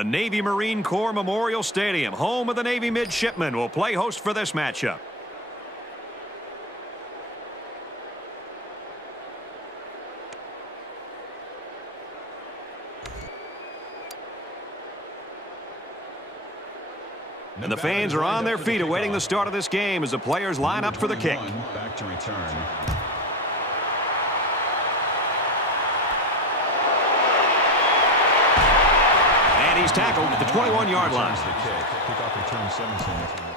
The Navy Marine Corps Memorial Stadium, home of the Navy midshipmen, will play host for this matchup. And the fans are on their feet awaiting the start of this game as the players line up for the kick. Back to return. And he's tackled at the 21-yard line. Kickoff return 17.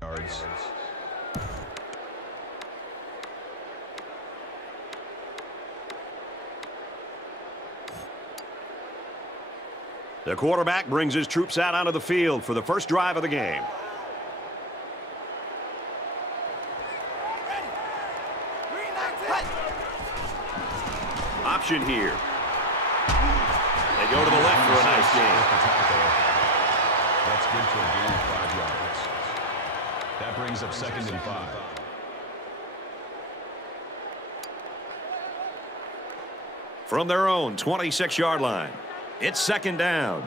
Yards. The quarterback brings his troops out onto the field for the first drive of the game. Option here. They go to the left for a nice game. That's good for a gain of 5 yards. That brings up 2nd and 5. From their own 26-yard line, it's 2nd down.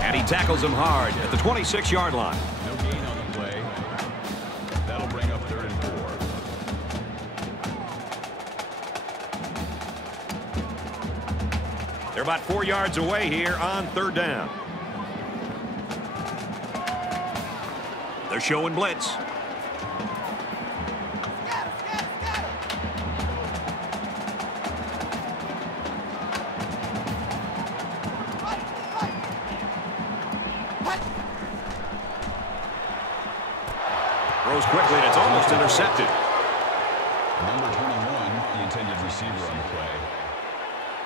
And he tackles him hard at the 26-yard line. No gain on the play. That'll bring up 3rd and 4. They're about 4 yards away here on 3rd down. They're showing blitz. Throws quickly, and it's almost intercepted. Number 21, the intended receiver on the play.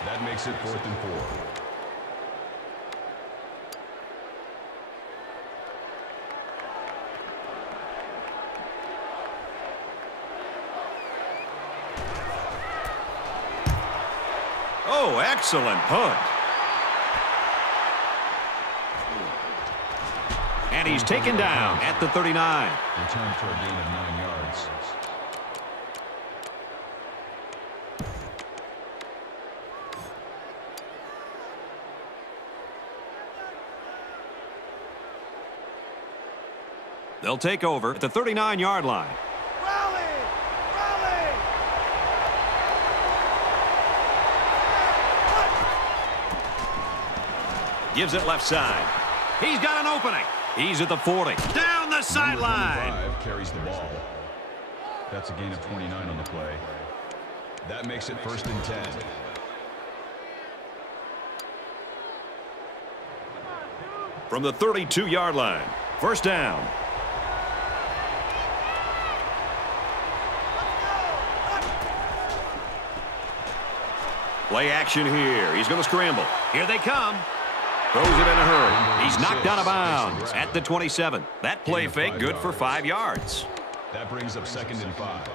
That makes it 4th and 4. Oh, excellent punt. And he's taken down at the 39. Return for a gain of 9 yards. They'll take over at the 39-yard line. Rally! Rally! Gives it left side. He's got an opening. He's at the 40. Down the sideline. Carries the ball. That's a gain of 29 on the play. That makes it 1st and 10. From the 32-yard line. 1st down. Play action here. He's going to scramble. Here they come. Throws it in a hurry. He's knocked out of bounds at the 27. That play fake good for 5 yards. That brings up 2nd and 5.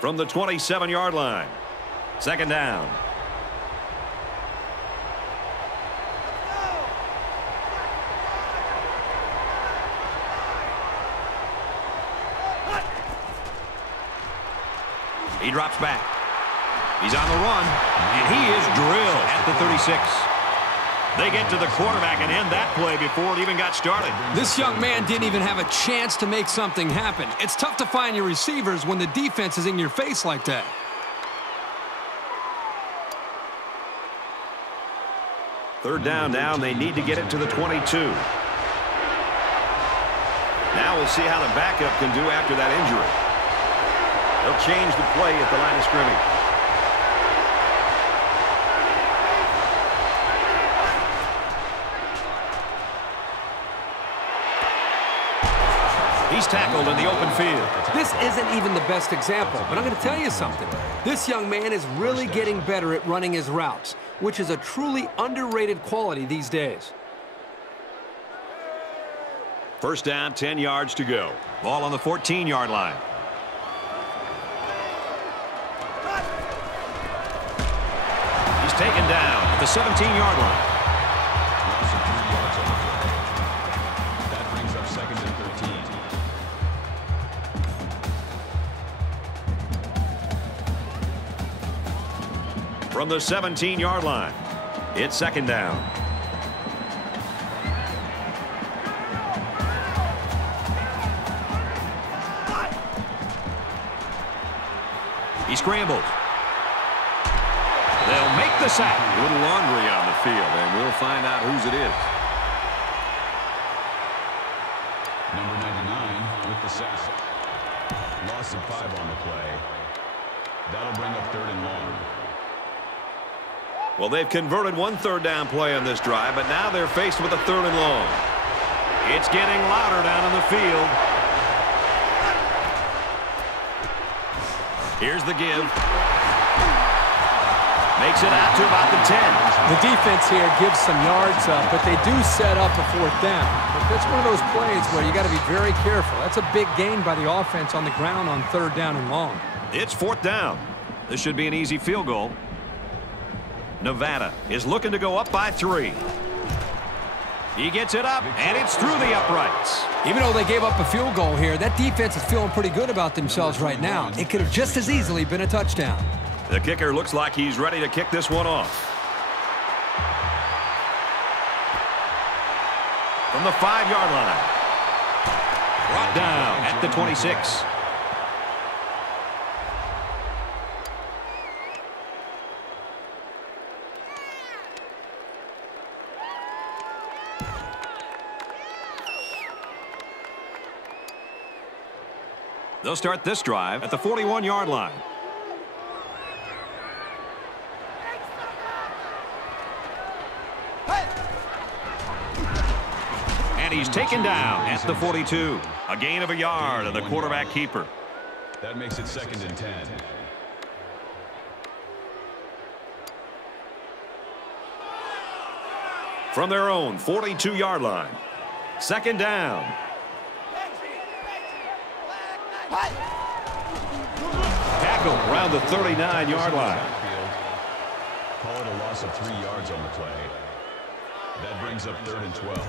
From the 27-yard line. 2nd down. He drops back. He's on the run, and he is drilled at the 36. They get to the quarterback and end that play before it even got started. This young man didn't even have a chance to make something happen. It's tough to find your receivers when the defense is in your face like that. Third down now, and they need to get it to the 22. Now we'll see how the backup can do after that injury. They'll change the play at the line of scrimmage. He He's tackled in the open field. This isn't even the best example, but I'm going to tell you something. This young man is really getting better at running his routes, which is a truly underrated quality these days. First down, 10 yards to go. Ball on the 14-yard line. He's taken down at the 17-yard line. Loss of 3 yards on the play. That brings up second and 13. From the 17-yard line, it's second down. He scrambles. They'll make the sack. A little laundry on the field, and we'll find out whose it is. Number 99 with the sack. Loss of 5 on the play. That'll bring up third and long. Well, they've converted one third-down play on this drive, but now they're faced with a third and long. It's getting louder down on the field. Here's the give. Makes it out to about the 10. The defense here gives some yards up, but they do set up a fourth down. But that's one of those plays where you got to be very careful. That's a big gain by the offense on the ground on third down and long. It's fourth down. This should be an easy field goal. Nevada is looking to go up by 3. He gets it up, and it's through the uprights. Even though they gave up a field goal here, that defense is feeling pretty good about themselves right now. It could have just as easily been a touchdown. The kicker looks like he's ready to kick this one off. From the 5-yard line. Brought down at the 26. They'll start this drive at the 41-yard line. And he's taken down at the 42. A gain of a yard of the quarterback keeper. That makes it second and 10. From their own 42-yard line. Second down. Tackle around the 39-yard line. Call it a loss of 3 yards on the play. That brings up third and 12.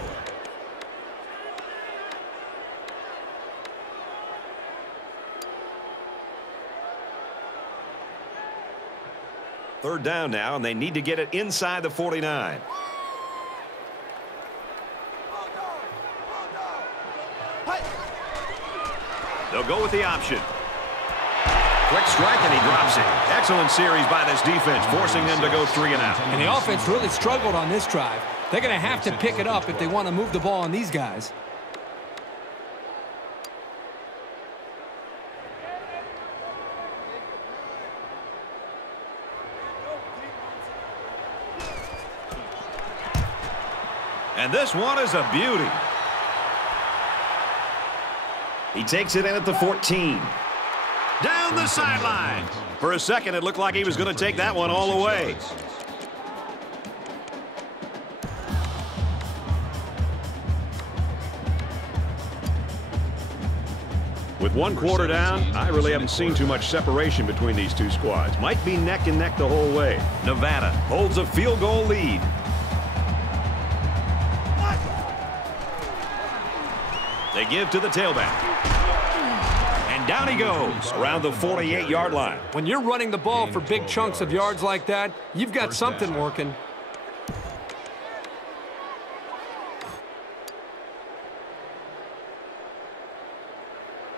Third down now, and they need to get it inside the 49. They'll go with the option. Quick strike, and he drops it. Excellent series by this defense, forcing them to go 3 and out. And the offense really struggled on this drive. They're going to have to pick it up if they want to move the ball on these guys. And this one is a beauty. He takes it in at the 14. Down the sideline. For a second, it looked like he was going to take that one all the way. With one quarter down, I really haven't seen too much separation between these two squads. Might be neck and neck the whole way. Nevada holds a field goal lead. They give to the tailback. And down he goes around the 48-yard line. When you're running the ball for big chunks of yards like that, you've got something working.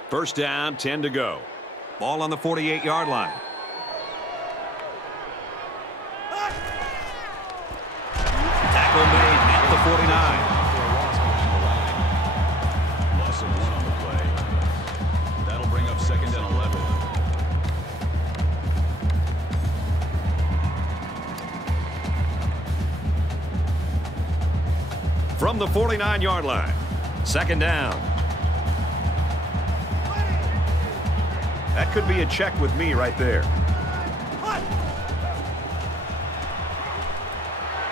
First down, 10 to go. Ball on the 48-yard line. Tackle made at the 49. Loss of 1 on the play. That'll bring up second and 11. From the 49-yard line. Second down. That could be a check with me right there.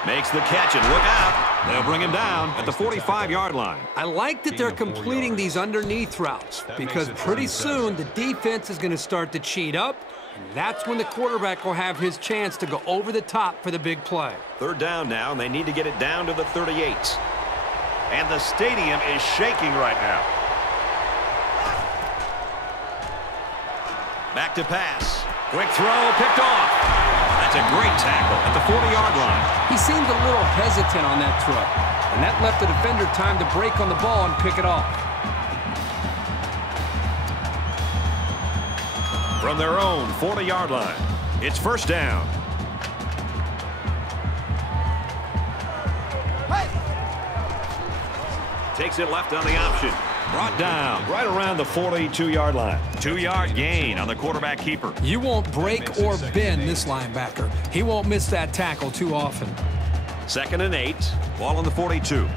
Makes the catch, and look out. They'll bring him down at the 45-yard line. I like that they're completing these underneath routes because pretty soon the defense is going to start to cheat up, and that's when the quarterback will have his chance to go over the top for the big play. Third down now, and they need to get it down to the 38. And the stadium is shaking right now. Back to pass. Quick throw, picked off. That's a great tackle at the 40-yard line. He seemed a little hesitant on that throw, and that left the defender time to break on the ball and pick it off. From their own 40-yard line, it's first down. Takes it left on the option. Brought down right around the 42-yard line. 2-yard gain on the quarterback keeper. You won't break or bend this linebacker. He won't miss that tackle too often. 2nd and 8. Ball on the 42.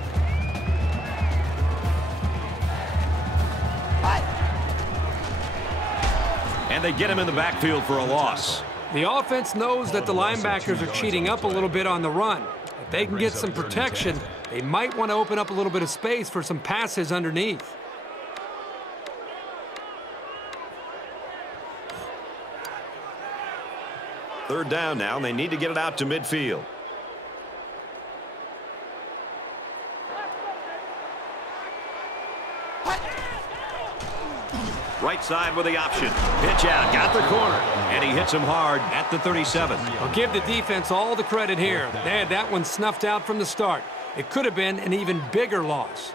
And they get him in the backfield for a loss. The offense knows that the linebackers are cheating up a little bit on the run. If they can get some protection, they might want to open up a little bit of space for some passes underneath. Third down now, and they need to get it out to midfield. Right side with the option. Pitch out, got the corner, and he hits him hard at the 37. I'll give the defense all the credit here. They had that one snuffed out from the start. It could have been an even bigger loss.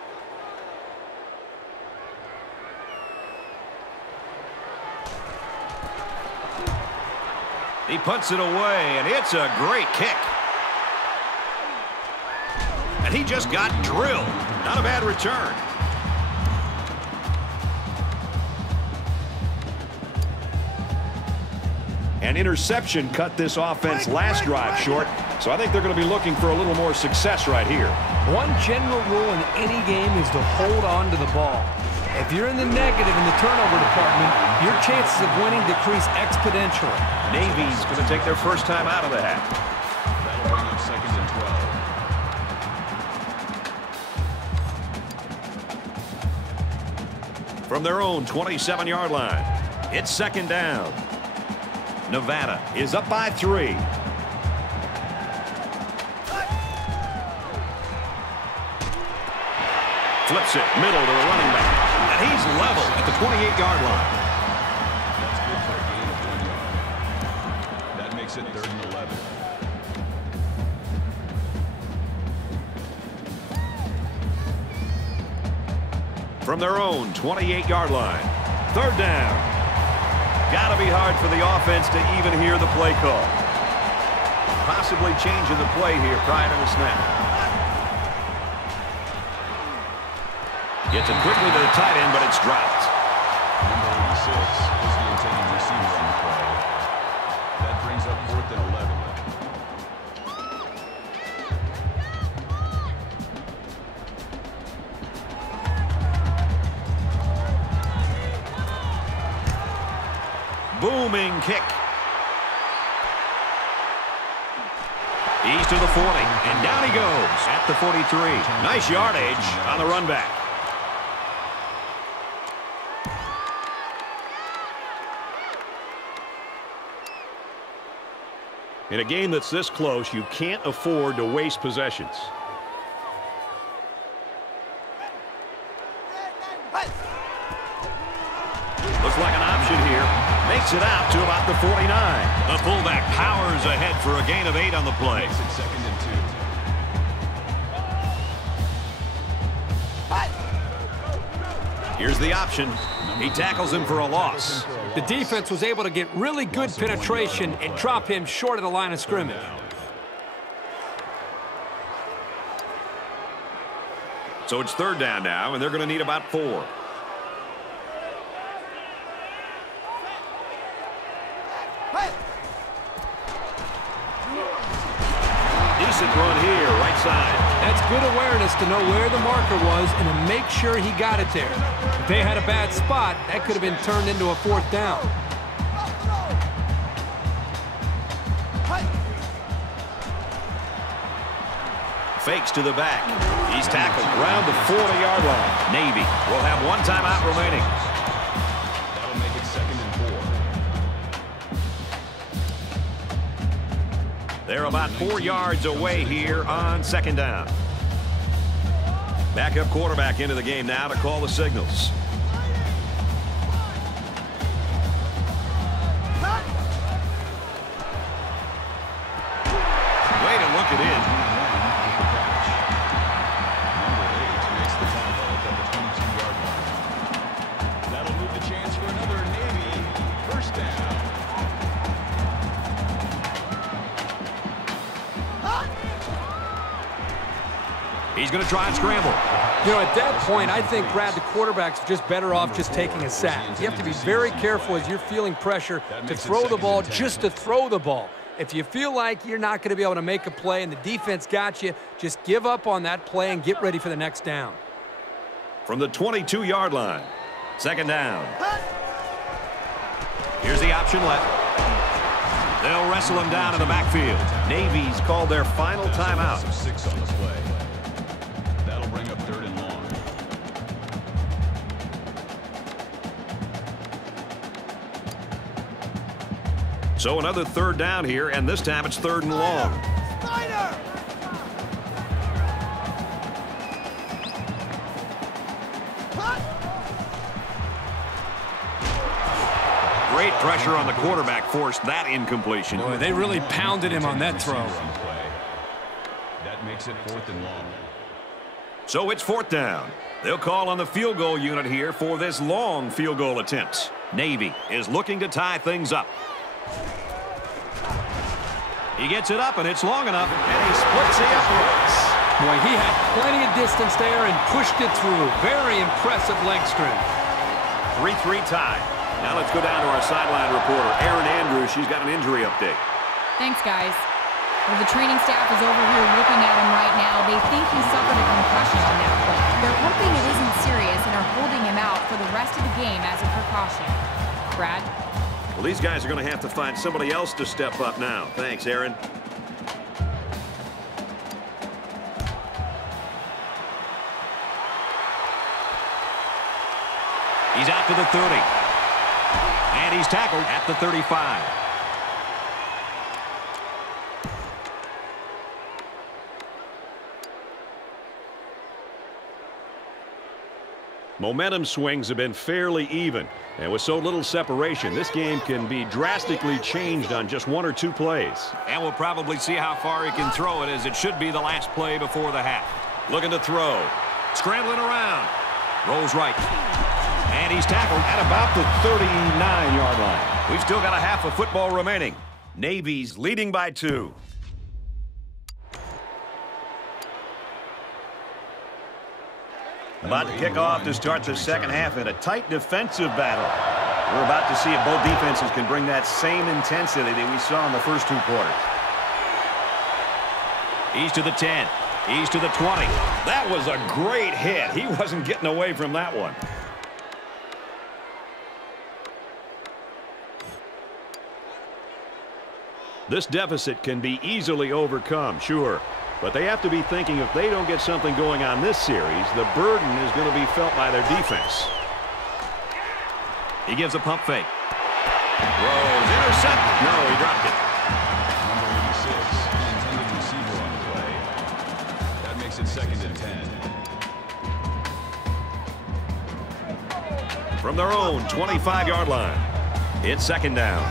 He punts it away, and it's a great kick. And he just got drilled. Not a bad return. An interception cut this offense last drive short, so I think they're going to be looking for a little more success right here. One general rule in any game is to hold on to the ball. If you're in the negative in the turnover department, your chances of winning decrease exponentially. Navy's going to take their first time out of the half. That'll bring up 2nd and 12. From their own 27-yard line, it's 2nd down. Nevada is up by 3. Flips it middle to the running back. And he's level at the 28-yard line. That's good for a gain of 1 yard. That makes it 3rd and 11. From their own 28-yard line, 3rd down. Got to be hard for the offense to even hear the play call. Possibly changing the play here prior to the snap. Gets it quickly to the tight end, but it's dropped. Number 86 is the intended receiver on the play. That brings up 4th and 11. Booming kick. He's to the 40, and down he goes at the 43. Nice yardage on the run back. In a game that's this close, you can't afford to waste possessions. Looks like an option here. Makes it out to about the 49. The fullback powers ahead for a gain of 8 on the play. Makes it 2nd and 2. Here's the option. He tackles him for a loss. The defense was able to get really good penetration and drop him short of the line of scrimmage. So it's 3rd down now, and they're going to need about 4. Decent run here, right side. That's good awareness to know where the marker was and to make sure he got it there. If they had a bad spot, that could have been turned into a 4th down. Fakes to the back. He's tackled Around the 40-yard line. Navy will have one timeout remaining. That'll make it 2nd and 4. They're about 4 yards away here on 2nd down. Backup quarterback into the game now to call the signals. Way to look it in. Number 8 makes the tackle at the 22-yard line. That'll move the chance for another Navy 1st down. He's going to try and scramble. You know, at that point, I think, Brad, the quarterback's just better off just taking a sack. You have to be very careful as you're feeling pressure to throw the ball just to throw the ball. If you feel like you're not going to be able to make a play and the defense got you, just give up on that play and get ready for the next down. From the 22-yard line, 2nd down. Here's the option left. They'll wrestle him down in the backfield. Navy's called their final timeout. 6 on the play. That'll bring up 3rd and long. So another 3rd down here, and this time it's 3rd and long. Spider! Great pressure on the quarterback forced that incompletion. Boy, they really pounded him on that throw. That makes it 4th and long. So it's 4th down. They'll call on the field goal unit here for this long field goal attempt. Navy is looking to tie things up. He gets it up, and it's long enough, and he splits the uprights. Boy, he had plenty of distance there and pushed it through. Very impressive leg strength. 3-3 tie. Now let's go down to our sideline reporter, Erin Andrews. She's got an injury update. Thanks, guys. Well, the training staff is over here looking at him right now. They think he suffered a concussion on that play. They're hoping it isn't serious and are holding him out for the rest of the game as a precaution. Brad? Well, these guys are going to have to find somebody else to step up now. Thanks, Erin. He's out to the 30. And he's tackled at the 35. Momentum swings have been fairly even. And with so little separation, this game can be drastically changed on just 1 or 2 plays. And we'll probably see how far he can throw it, as it should be the last play before the half. Looking to throw. Scrambling around. Rolls right. And he's tackled At about the 39-yard line. We've still got a half of football remaining. Navy's leading by 2. About to kick off to start the second half in a tight defensive battle. We're about to see if both defenses can bring that same intensity that we saw in the first 2 quarters. He's to the 10. He's to the 20. That was a great hit. He wasn't getting away from that one. This deficit can be easily overcome, sure. But they have to be thinking if they don't get something going on this series, the burden is going to be felt by their defense. He gives a pump fake. Throws intercepted. No, he dropped it. Number 86, intended receiver on the play. That makes it 2nd and 10. From their own 25-yard line, it's 2nd down.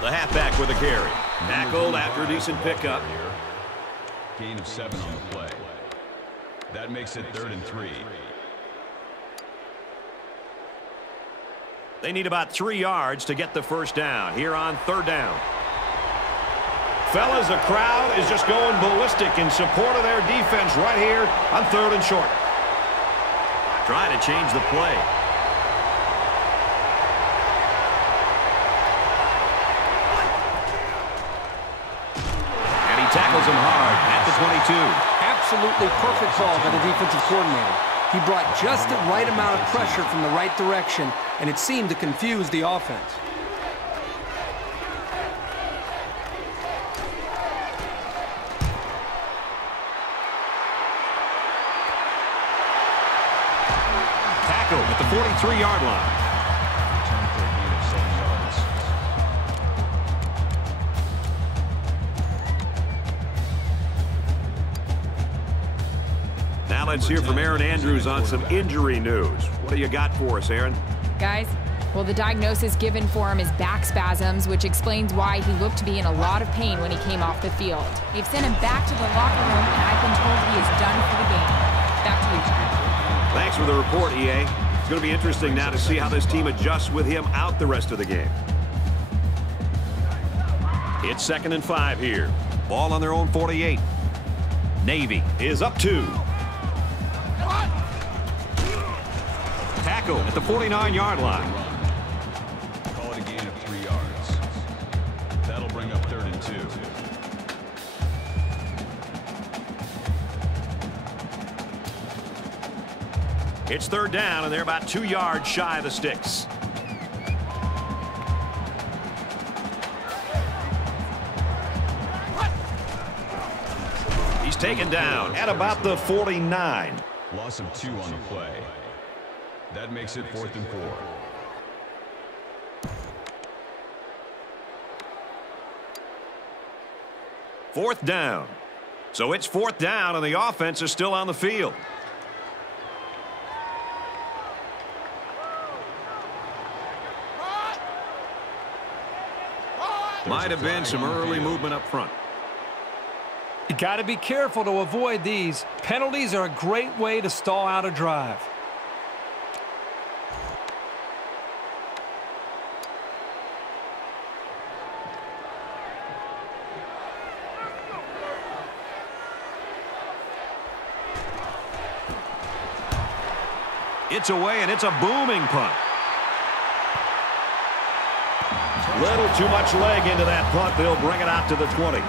The halfback with a carry. Tackled after a decent pickup. Gain of 7 on the play. That makes it 3rd and 3. They need about 3 yards to get the first down here on 3rd down. Fellas, the crowd is just going ballistic in support of their defense right here on 3rd and short. Trying to change the play. Tackles him hard at the 22. Absolutely perfect call by the defensive coordinator. He brought just the right amount of pressure from the right direction, and it seemed to confuse the offense. 43-yard line. Return for a gain of 7 yards. Now let's hear from Aaron Andrews on some injury news. What do you got for us, Aaron? Guys, well, the diagnosis given for him is back spasms, which explains why he looked to be in a lot of pain when he came off the field. They've sent him back to the locker room, and I've been told he is done for the game. Back to you, John. Thanks for the report, EA. It's going to be interesting now to see how this team adjusts with him out the rest of the game. It's 2nd and 5 here. Ball on their own 48. Navy is up 2. Tackle at the 49-yard line. Call it a gain of 3 yards. That'll bring up 3rd and 2. It's 3rd down, and they're about 2 yards shy of the sticks. He's taken down at about the 49. Loss of 2 on the play. That makes it 4th and 4. Fourth down. So it's 4th down, and the offense is still on the field. Might have been some early movement up front. You got to be careful to avoid these. Penalties are a great way to stall out a drive. It's away, and it's a booming punt. Little too much leg into that punt. They'll bring it out to the 20.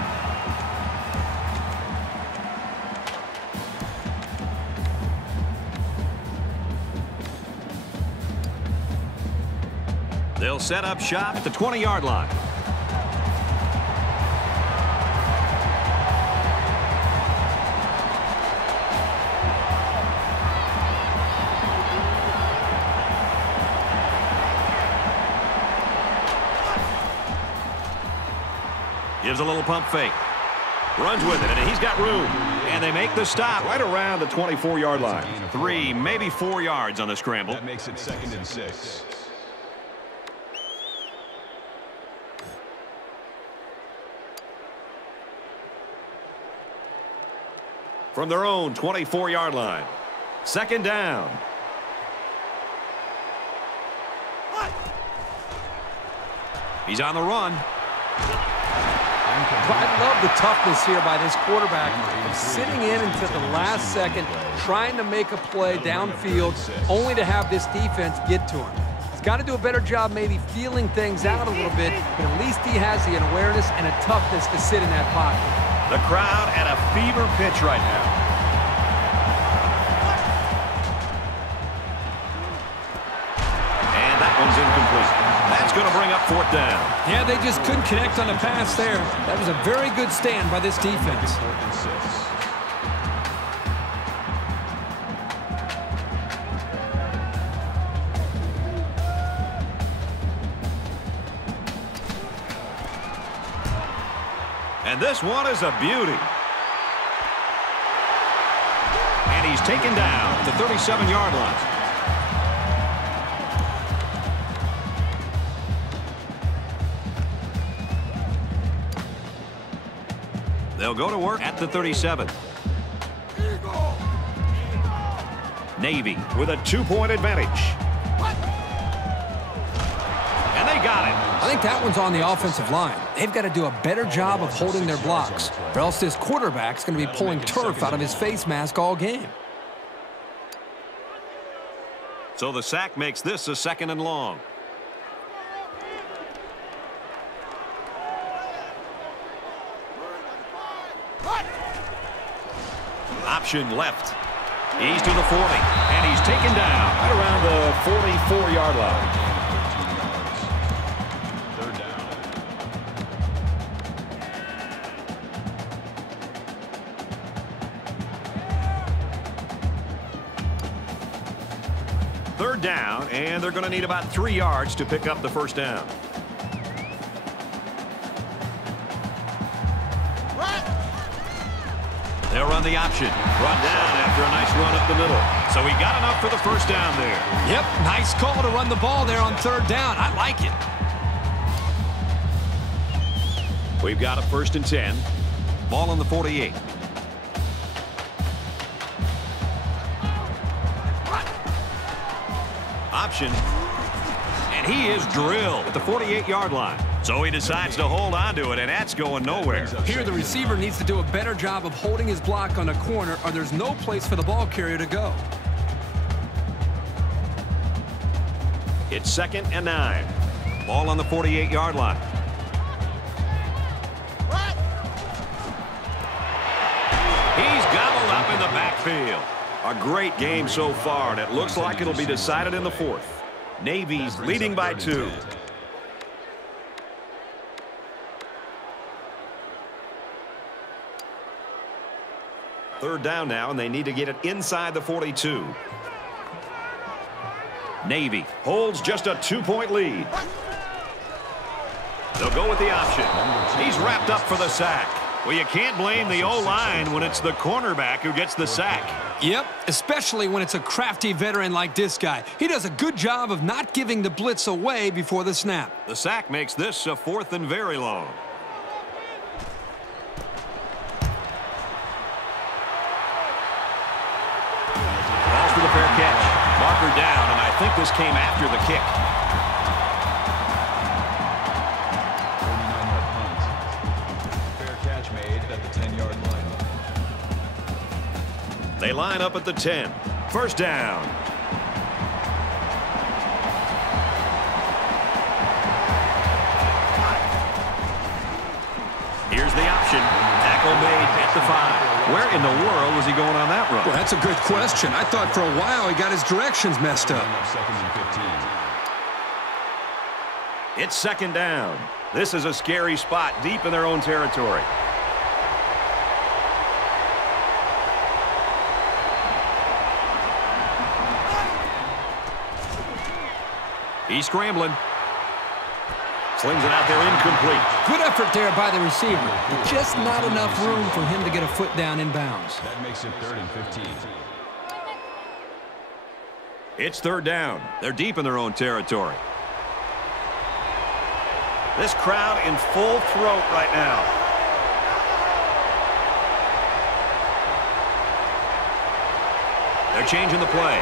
They'll set up shop at the 20-yard line. Gives a little pump fake. Runs with it, and he's got room. And they make the stop right around the 24-yard line. 3, maybe 4 yards on the scramble. That makes it 2nd and 6. From their own 24-yard line. 2nd down. He's on the run. I love the toughness here by this quarterback of sitting in until the last second, trying to make a play downfield, only to have this defense get to him. He's got to do a better job maybe feeling things out a little bit, but at least he has the awareness and a toughness to sit in that pocket. The crowd at a fever pitch right now. And that one's incomplete. That's going to bring up 4th down. Yeah, they just couldn't connect on the pass there. That was a very good stand by this defense. 4th and 6. And this one is a beauty. And he's taken down at the 37-yard line. They'll go to work at the 37. Navy with a 2-point advantage. And they got it. I think that one's on the offensive line. They've got to do a better job of holding their blocks, or else this quarterback's going to be pulling turf out of his face mask all game. So the sack makes this a 2nd and long. Option left. He's to the 40, and he's taken down right around the 44-yard line. 3rd down. 3rd third down, and they're going to need about 3 yards to pick up the first down. They'll run the option. Brought down after a nice run up the middle. So he got enough for the first down there. Yep, nice call to run the ball there on third down. I like it. We've got a 1st and 10. Ball on the 48. Option. And he is drilled at the 48-yard line. So he decides to hold on to it, and that's going nowhere. Here, the receiver needs to do a better job of holding his block on the corner, or there's no place for the ball carrier to go. It's 2nd and 9. Ball on the 48-yard line. He's gobbled up in the backfield. A great game so far, and it looks like it'll be decided in the 4th. Navy's leading by 2. Third down now, and they need to get it inside the 42. Navy holds just a 2-point lead. They'll go with the option. He's wrapped up for the sack. Well, you can't blame the O-line when it's the cornerback who gets the sack. Yep, especially when it's a crafty veteran like this guy. He does a good job of not giving the blitz away before the snap. The sack makes this a 4th and very long. Balls for the fair catch. Marker down, and I think this came after the kick. 49-yard punt. Fair catch made at the 10-yard line. They line up at the 10. First down. Here's the option. Tackle made at the 5. Where in the world was he going on that run? Well, that's a good question. I thought for a while he got his directions messed up. 2nd and 15. It's 2nd down. This is a scary spot deep in their own territory. He's scrambling. Slings it out there incomplete. Good effort there by the receiver, but just not enough room for him to get a foot down in bounds. That makes it 3rd and 15. It's 3rd down. They're deep in their own territory. This crowd in full throat right now. They're changing the play.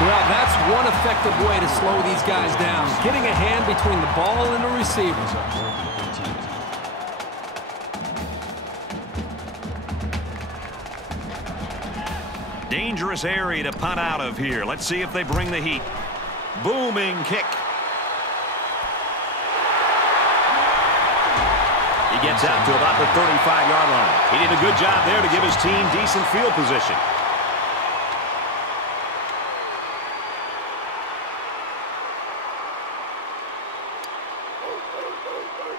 Well, that's one effective way to slow these guys down. Getting a hand between the ball and the receiver. Dangerous area to punt out of here. Let's see if they bring the heat. Booming kick. He gets out to about the 35-yard line. He did a good job there to give his team decent field position.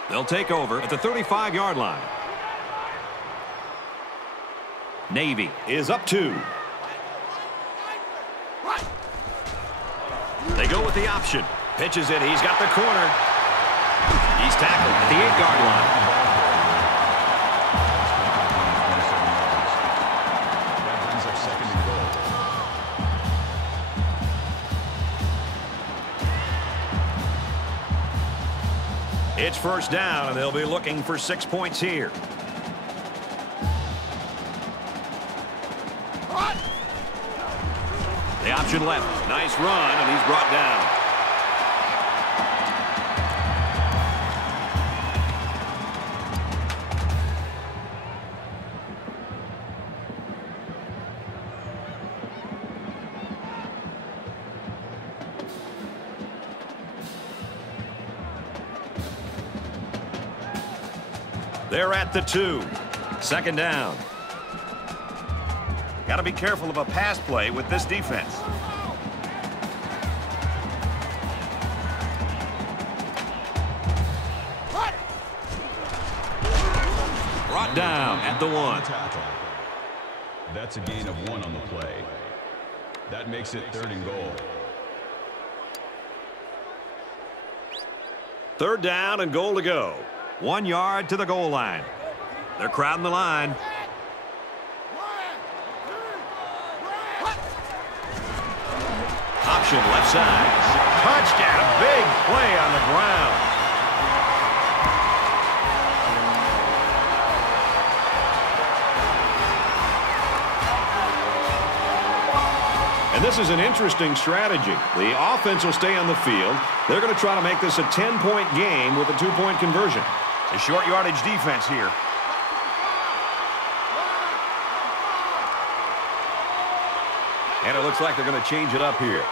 They'll take over at the 35-yard line. Navy is up 2. They go with the option. Pitches it. He's got the corner. He's tackled at the 8-yard line. That brings up 2nd and goal. It's first down, and they'll be looking for 6 points here. The option left. Nice run, and he's brought down. They're at the 2. 2nd down. Got to be careful of a pass play with this defense. Brought down at the 1. That's a gain of 1 on the play. That makes it 3rd and goal. 3rd down and goal to go. 1 yard to the goal line. They're crowding the line. Option left side. Touchdown. Big play on the ground. And this is an interesting strategy. The offense will stay on the field. They're going to try to make this a 10-point game with a 2-point conversion. A short yardage defense here. And it looks like they're going to change it up here.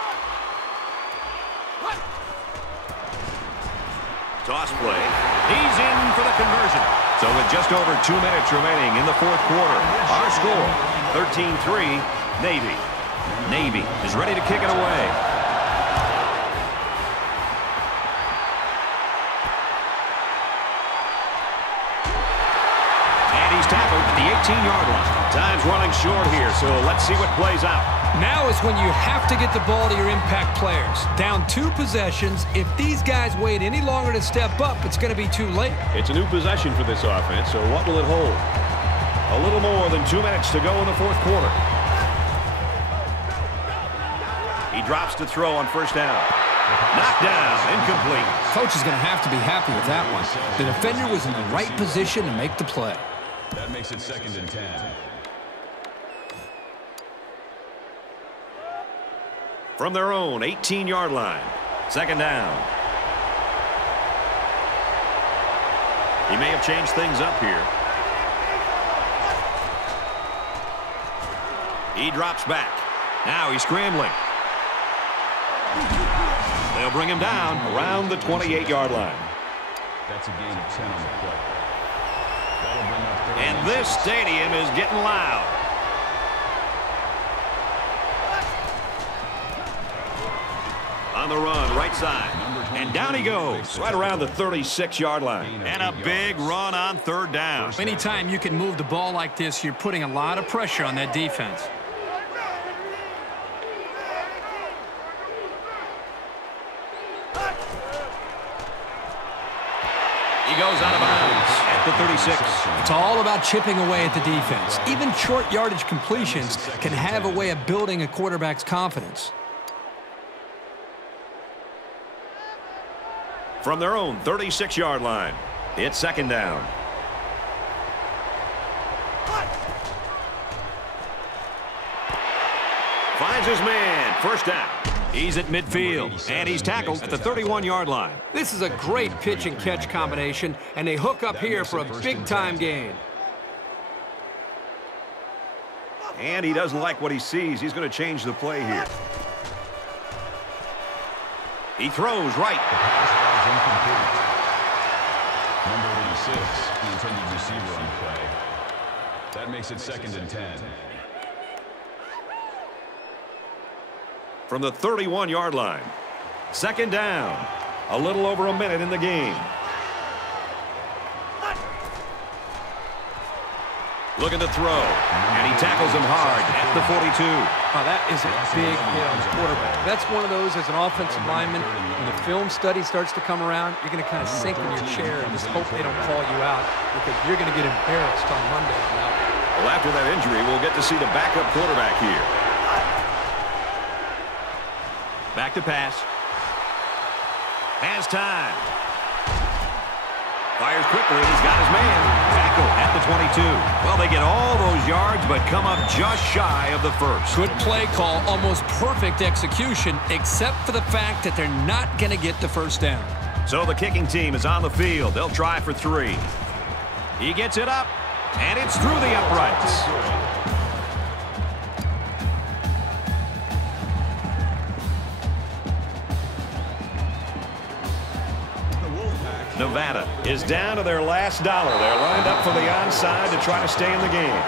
Toss play. He's in for the conversion. So with just over 2 minutes remaining in the 4th quarter, our score, 13-3, Navy. Navy is ready to kick it away. And he's tackled at the 18-yard line. Time's running short here, so let's see what plays out. Now is when you have to get the ball to your impact players. Down 2 possessions. If these guys wait any longer to step up, it's going to be too late. It's a new possession for this offense, so what will it hold? A little more than 2 minutes to go in the 4th quarter. He drops to throw on 1st down. Knocked down, incomplete. Coach is going to have to be happy with that one. The defender was in the right position to make the play. That makes it 2nd and 10. From their own 18-yard line. 2nd down. He may have changed things up here. He drops back. Now he's scrambling. They'll bring him down around the 28-yard line. That's a gain of 10 on the play. That'll bring up 3rd And this stadium is getting loud. On the run, right side. And down he goes, Right around the 36-yard line. and a big run on 3rd down. Anytime you can move the ball like this, you're putting a lot of pressure on that defense. He goes out of bounds at the 36. It's all about chipping away at the defense. Even short yardage completions can have a way of building a quarterback's confidence. From their own 36-yard line. It's 2nd down. Finds his man. 1st down. He's at midfield, and he's tackled at the 31-yard line. This is a great pitch and catch combination, and they hook up here for a big-time gain. And he doesn't like what he sees. He's going to change the play here. He throws right. Number 86, the intended receiver on the play. That makes it 2nd and 10. From the 31-yard line. 2nd down. A little over a minute in the game. Looking to throw, and he tackles him hard at the 42. Oh, that is a big hit on the quarterback. That's one of those as an offensive lineman. When the film study starts to come around, you're going to kind of sink in your chair and just hope they don't call you out because you're going to get embarrassed on Monday. Well, after that injury, we'll get to see the backup quarterback here. Back to pass. Has time. Fires quickly. He's got his man. Tackle at the 22. Well, they get all those yards, but come up just shy of the 1st. Good play call, almost perfect execution, except for the fact that they're not going to get the 1st down. So the kicking team is on the field. They'll try for 3. He gets it up, and it's through the uprights. Nevada is down to their last dollar. They're lined up for the onside to try to stay in the game.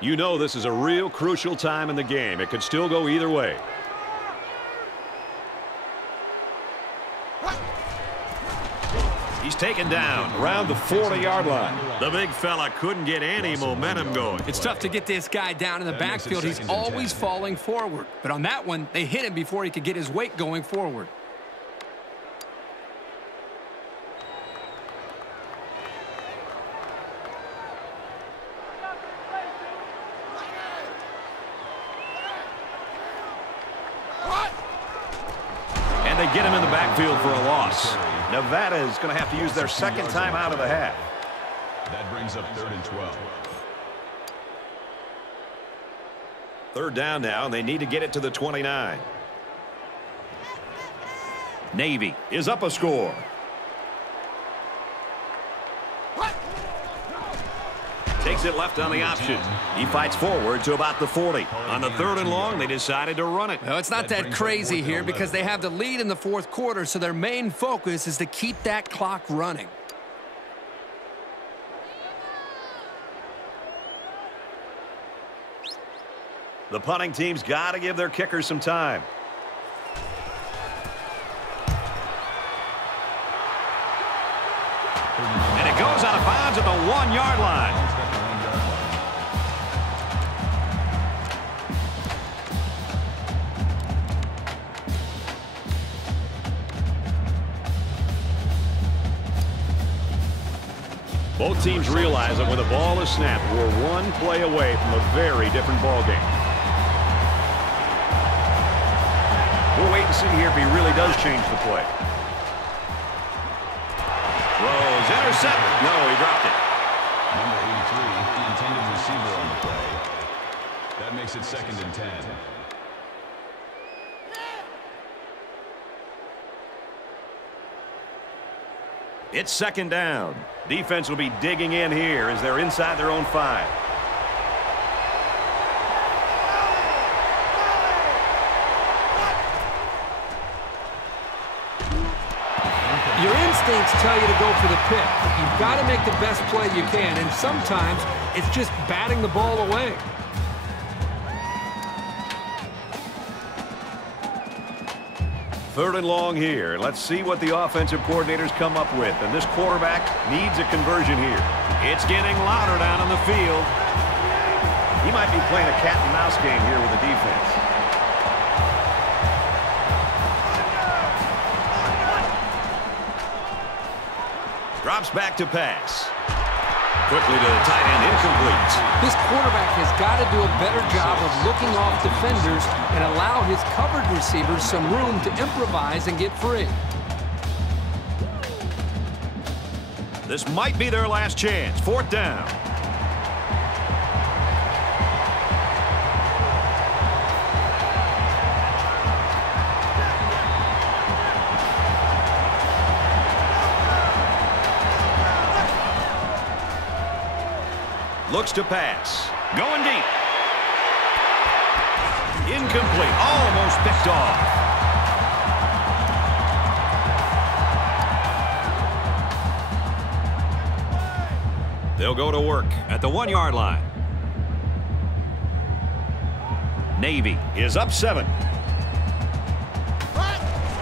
You know this is a real crucial time in the game. It could still go either way. He's taken down around the 40-yard line. The big fella couldn't get any momentum going. It's tough to get this guy down in the backfield. He's always falling forward. But on that one, they hit him before he could get his weight going forward. And they get him in the backfield for a loss. Nevada is going to have to use their second time out of the half. That brings up 3rd and 12. Third down now, and they need to get it to the 29. Navy is up a score. Takes it left on the option. He fights forward to about the 40. On the 3rd and long, they decided to run it. Well, it's not that crazy here because they have the lead in the 4th quarter, so their main focus is to keep that clock running. The punting team's got to give their kickers some time. And it goes out of bounds at the 1-yard line. Both teams realize that when the ball is snapped, we're one play away from a very different ball game. We'll wait and see here if he really does change the play. Throws, intercepted. No, he dropped it. Number 83, the intended receiver on the play. That makes it 2nd and 10. It's 2nd down. Defense will be digging in here as they're inside their own 5. Your instincts tell you to go for the pick. You've got to make the best play you can, and sometimes it's just batting the ball away. Third and long here. Let's see what the offensive coordinators come up with. And this quarterback needs a conversion here. It's getting louder down on the field. He might be playing a cat and mouse game here with the defense. Drops back to pass. Quickly to the tight end, incomplete. This quarterback has got to do a better job of looking off defenders and allow his covered receivers some room to improvise and get free. This might be their last chance. 4th down. Looks to pass. Going deep. Incomplete. Almost picked off. They'll go to work at the 1-yard line. Navy is up 7.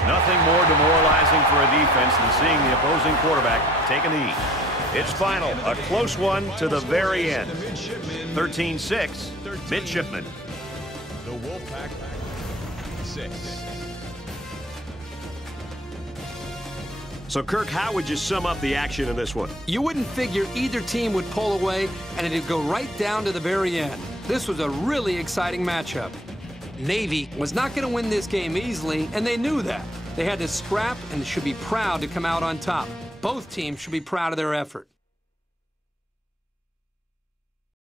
Nothing more demoralizing for a defense than seeing the opposing quarterback take a knee. It's final, a close one to the very end. 13-6, Midshipmen. The Wolfpack 6. So, Kirk, how would you sum up the action in this one? You wouldn't figure either team would pull away, and it'd go right down to the very end. This was a really exciting matchup. Navy was not going to win this game easily, and they knew that. They had to scrap and should be proud to come out on top. Both teams should be proud of their effort.